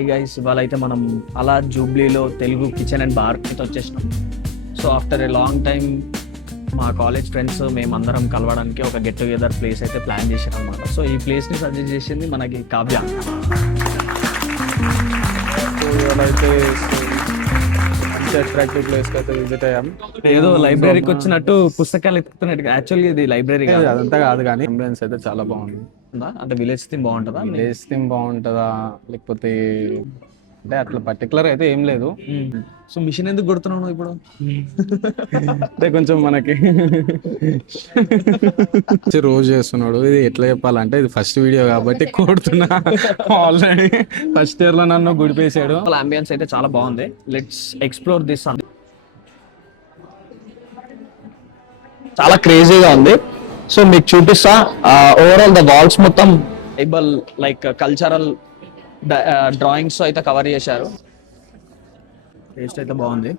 Hi guys, ఇవాళ అయితే మనం అలా జూబ్లీలో తెలుగు కిచెన్ అండ్ బార్ అయితే వచ్చేసినాం. So after a long time మా కాలేజ్ ఫ్రెండ్స్ మేమందరం కలవడానికి ఒక గెట్ టుగెదర్ ప్లేస్ అయితే ప్లాన్ చేసాం అనమాట. సో ఈ ప్లేస్ని సజెస్ట్ చేసింది మనకి కావ్య. అయితే మంచి అట్రాక్టివ్ ప్లేస్కి అయితే విజిట్ అయ్యాం. ఏదో లైబ్రరీకి వచ్చినట్టు పుస్తకాలు ఎత్తుకున్నట్టు. యాక్చువల్గా ఇది లైబ్రరీ కాదు, అదంతా కాదు కానీ అంబులెన్స్ అయితే చాలా బాగుంది. అంటే విలేజ్ థీమ్ బాగుంటుందా? ప్లేస్ థీమ్ బాగుంటుందా లేకపోతే అంటే అట్లా పర్టికులర్ అయితే ఏం లేదు. సో మిషన్ ఎందుకు కొడుతున్నావు నువ్వు ఇప్పుడు? అంటే కొంచెం మనకి రోజు చేస్తున్నాడు. ఇది ఎట్లా చెప్పాలంటే ఇది ఫస్ట్ వీడియో కాబట్టి కొడుతున్నా. ఆల్రెడీ ఫస్ట్ ఇయర్ లో నన్ను గుడిపేసాడు. అంబియన్స్ అయితే చాలా బాగుంది. Let's explore this. చాలా క్రేజీగా ఉంది. సో మీకు చూపిస్తా. ఓవరాల్ ద వాల్స్ మొత్తం ట్రైబల్ లైక్ కల్చరల్ డ్రాయింగ్స్ అయితే కవర్ చేశారు. టేస్ట్ అయితే బాగుంది.